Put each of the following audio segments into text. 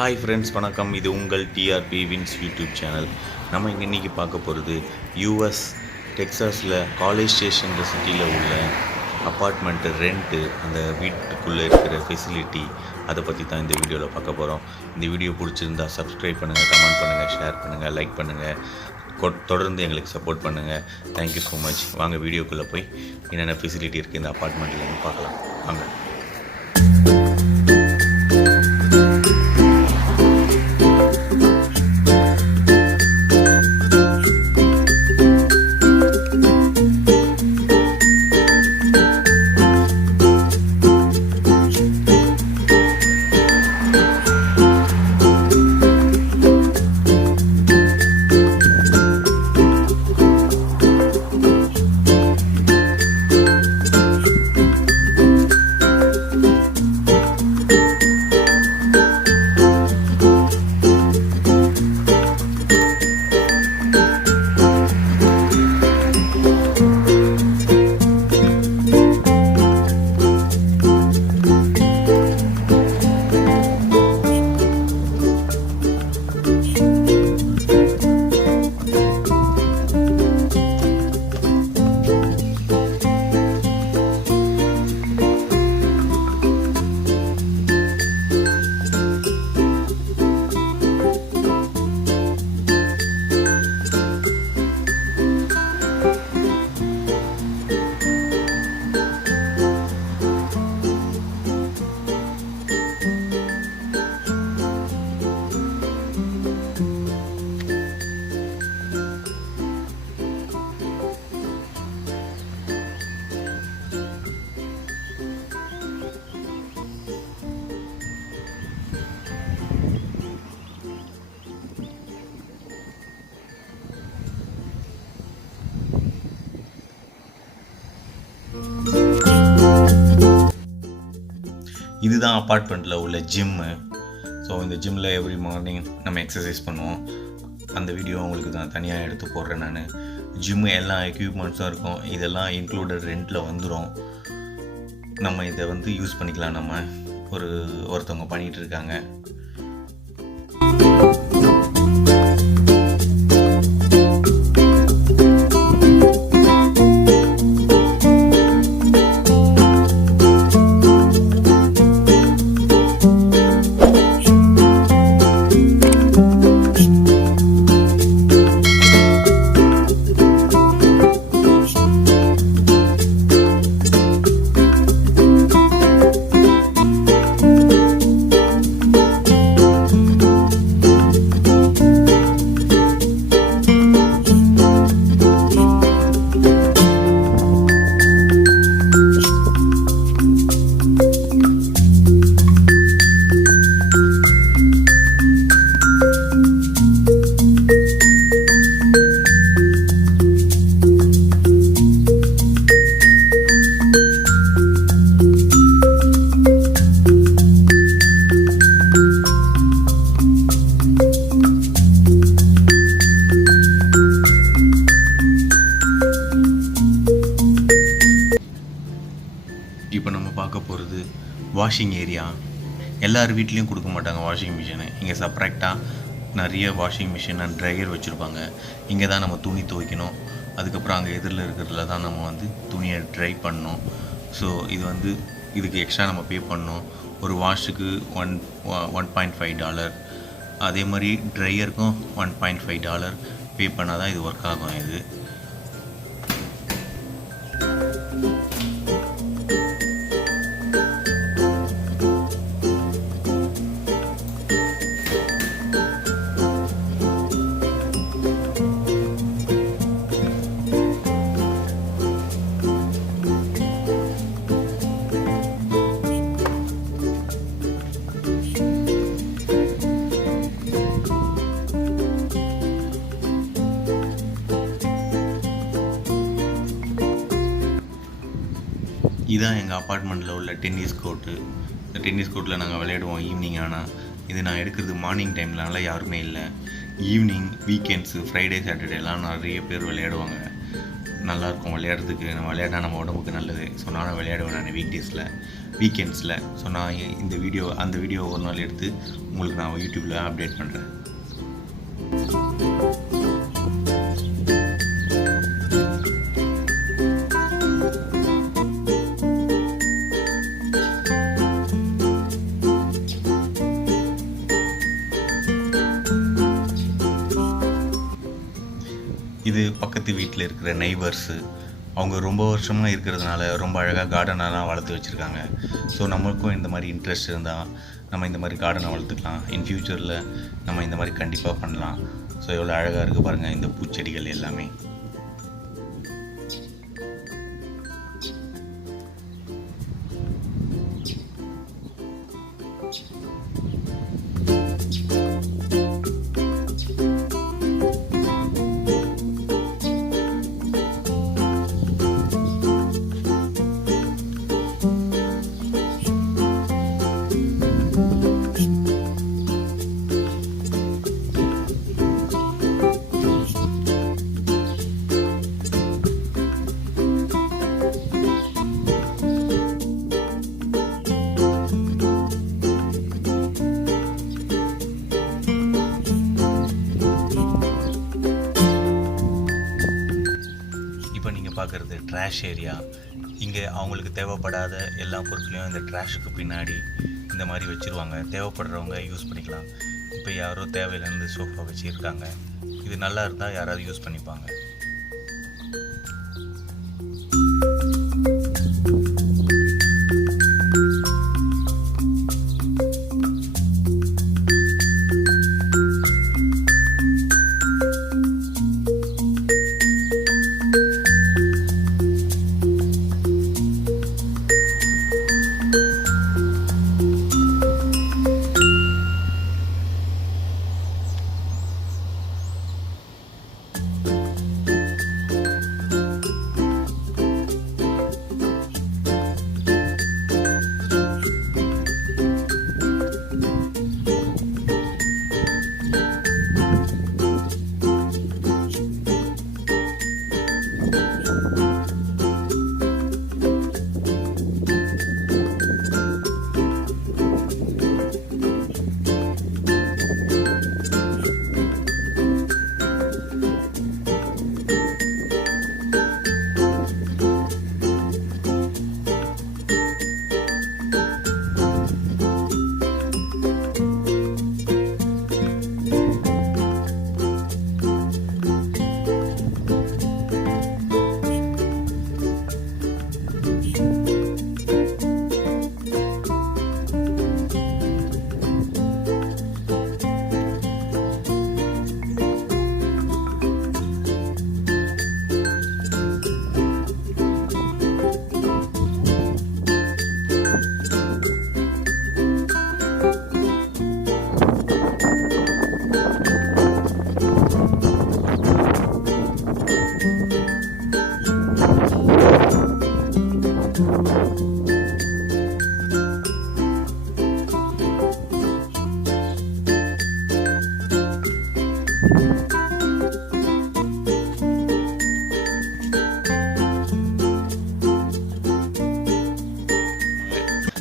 Hi friends, வணக்கம். இது உங்கள் டிஆர்பி வின்ஸ் யூடியூப் சேனல். நம்ம இன்றைக்கி பார்க்க போகிறது யூஎஸ் டெக்ஸாஸில் காலேஜ் ஸ்டேஷன் சிட்டியில் உள்ள அப்பார்ட்மெண்ட்டு ரெண்ட்டு, அந்த வீட்டுக்குள்ளே இருக்கிற ஃபெசிலிட்டி, அதை பற்றி தான் இந்த வீடியோவில் பார்க்க போகிறோம். இந்த வீடியோ பிடிச்சிருந்தா சப்ஸ்கிரைப் பண்ணுங்கள், கமெண்ட் பண்ணுங்கள், ஷேர் பண்ணுங்கள், லைக் பண்ணுங்கள், தொடர்ந்து எங்களுக்கு சப்போர்ட் பண்ணுங்கள். Thank you so much. வாங்க வீடியோக்குள்ளே போய் என்னென்ன ஃபெசிலிட்டி இருக்குது இந்த அப்பார்ட்மெண்ட்லேருந்து பார்க்கலாம். வாங்க. இதுதான் அப்பார்ட்மெண்ட்டில் உள்ள ஜிம்மு. ஸோ இந்த ஜிம்மில் எவ்ரி மார்னிங் நம்ம எக்ஸசைஸ் பண்ணுவோம். அந்த வீடியோ உங்களுக்கு தான் தனியாக எடுத்து போடுறேன் நான். ஜிம்மு எல்லா எக்யூப்மெண்ட்ஸும் இருக்கும். இதெல்லாம் இன்க்ளூடட் ரெண்ட்டில் வந்துடும். நம்ம இதை யூஸ் பண்ணிக்கலாம். நம்ம ஒருத்தவங்க பண்ணிகிட்டு இருக்காங்க. இப்போ நம்ம பார்க்க போகிறது வாஷிங் ஏரியா. எல்லார் வீட்லேயும் கொடுக்க மாட்டாங்க வாஷிங் மிஷினு. இங்கே செப்பரேட்டாக நிறைய வாஷிங் மிஷின் அண்ட் ட்ரையர் வச்சுருப்பாங்க. இங்கே தான் நம்ம துணி துவைக்கணும். அதுக்கப்புறம் அங்கே எதிரில் இருக்கிறதுல தான் நம்ம துணியை ட்ரை பண்ணணும். ஸோ இதுக்கு எக்ஸ்ட்ரா நம்ம பே பண்ணணும். ஒரு வாஷுக்கு $1.5. அதே மாதிரி ட்ரையருக்கும் $1.5 பே பண்ணால் தான் இது ஒர்க் ஆகும். இது இதுதான் எங்கள் அப்பார்ட்மெண்ட்டில் உள்ள டென்னிஸ் கோர்ட்டு. இந்த டென்னிஸ் கோர்ட்டில் நாங்கள் விளையாடுவோம் ஈவினிங். ஆனால் இது நான் எடுக்கிறது மார்னிங் டைம்லனால யாருமே இல்லை. ஈவினிங், வீக்கெண்ட்ஸு, ஃப்ரைடே, சாட்டர்டேலாம் நிறைய பேர் விளையாடுவாங்க. நல்லாயிருக்கும் விளையாடுறதுக்கு. நம்ம விளையாடினா நம்ம உடம்புக்கு நல்லது. ஸோ நானும் விளையாடுவேன் நான் வீக்டேஸில், வீக்கெண்ட்ஸில். ஸோ நான் அந்த வீடியோ ஒரு நாள் எடுத்து உங்களுக்கு நான் யூடியூப்பில் அப்டேட் பண்ணுறேன். இது பக்கத்து வீட்டில் இருக்கிற நெய்பர்ஸு. அவங்க ரொம்ப வருஷமாக இருக்கிறதுனால ரொம்ப அழகாக கார்டனெல்லாம் வளர்த்து வச்சுருக்காங்க. ஸோ நம்மளுக்கும் இந்த மாதிரி இன்ட்ரெஸ்ட் இருந்தால் நம்ம இந்த மாதிரி கார்டனை வளர்த்துக்கலாம். இன் ஃப்யூச்சரில் நம்ம இந்த மாதிரி கண்டிப்பாக பண்ணலாம். ஸோ எவ்வளோ அழகாக இருக்குது பாருங்கள் இந்த பூச்செடிகள் எல்லாமே. பார்க்குறது ட்ராஷ் ஏரியா. இங்கே அவங்களுக்கு தேவைப்படாத எல்லா பொருட்களையும் இந்த ட்ராஷுக்கு பின்னாடி இந்த மாதிரி வச்சுருவாங்க. தேவைப்படுறவங்க யூஸ் பண்ணிக்கலாம். இப்போ யாரோ தேவையில்லைன்னு சோஃபா வச்சுருக்காங்க. இது நல்லா இருந்தால் யாராவது யூஸ் பண்ணிப்பாங்க.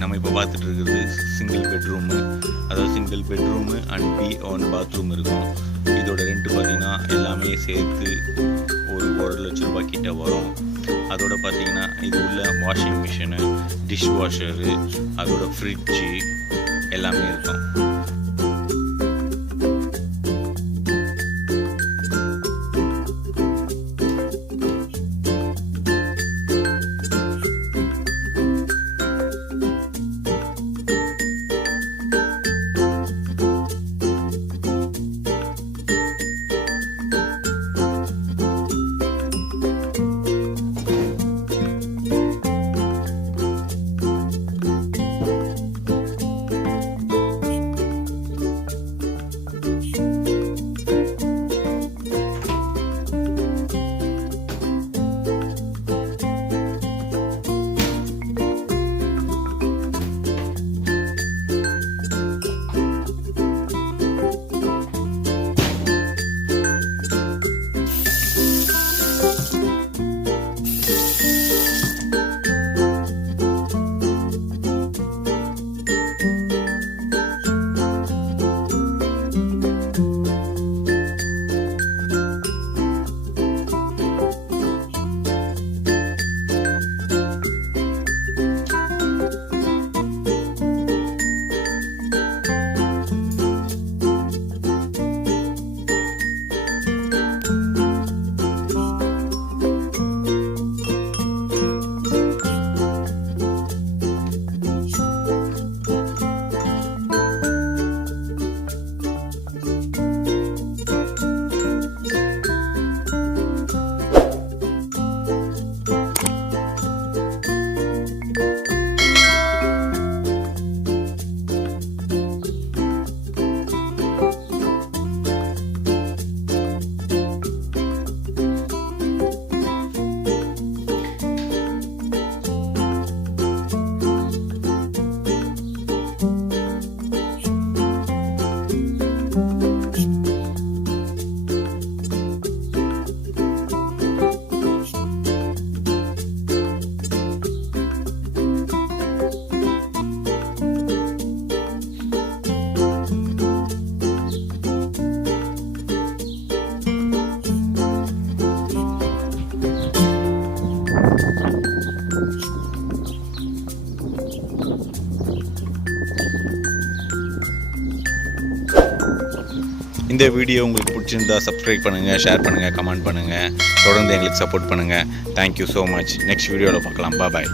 நம்ம இப்போ பார்த்துட்டு இருக்கிறது single bedroom and one bathroom இருக்கும். இதோட ரெண்ட் பார்த்திங்கன்னா எல்லாமே சேர்த்து ஒரு 1,00,000 கிட்ட வரும். அதோட பார்த்திங்கன்னா இது உள்ள வாஷிங் மிஷினு, டிஷ் வாஷரு, அதோட ஃப்ரிட்ஜு எல்லாமே இருக்கும். இந்த வீடியோ உங்களுக்கு பிடிச்சிருந்தா சப்ஸ்கிரைப் பண்ணுங்கள், ஷேர் பண்ணுங்கள், கமெண்ட் பண்ணுங்கள். தொடர்ந்து எங்களுக்கு சப்போர்ட் பண்ணுங்கள். Thank you so much. நெக்ஸ்ட் வீடியோவில் பார்க்கலாம். பாய்.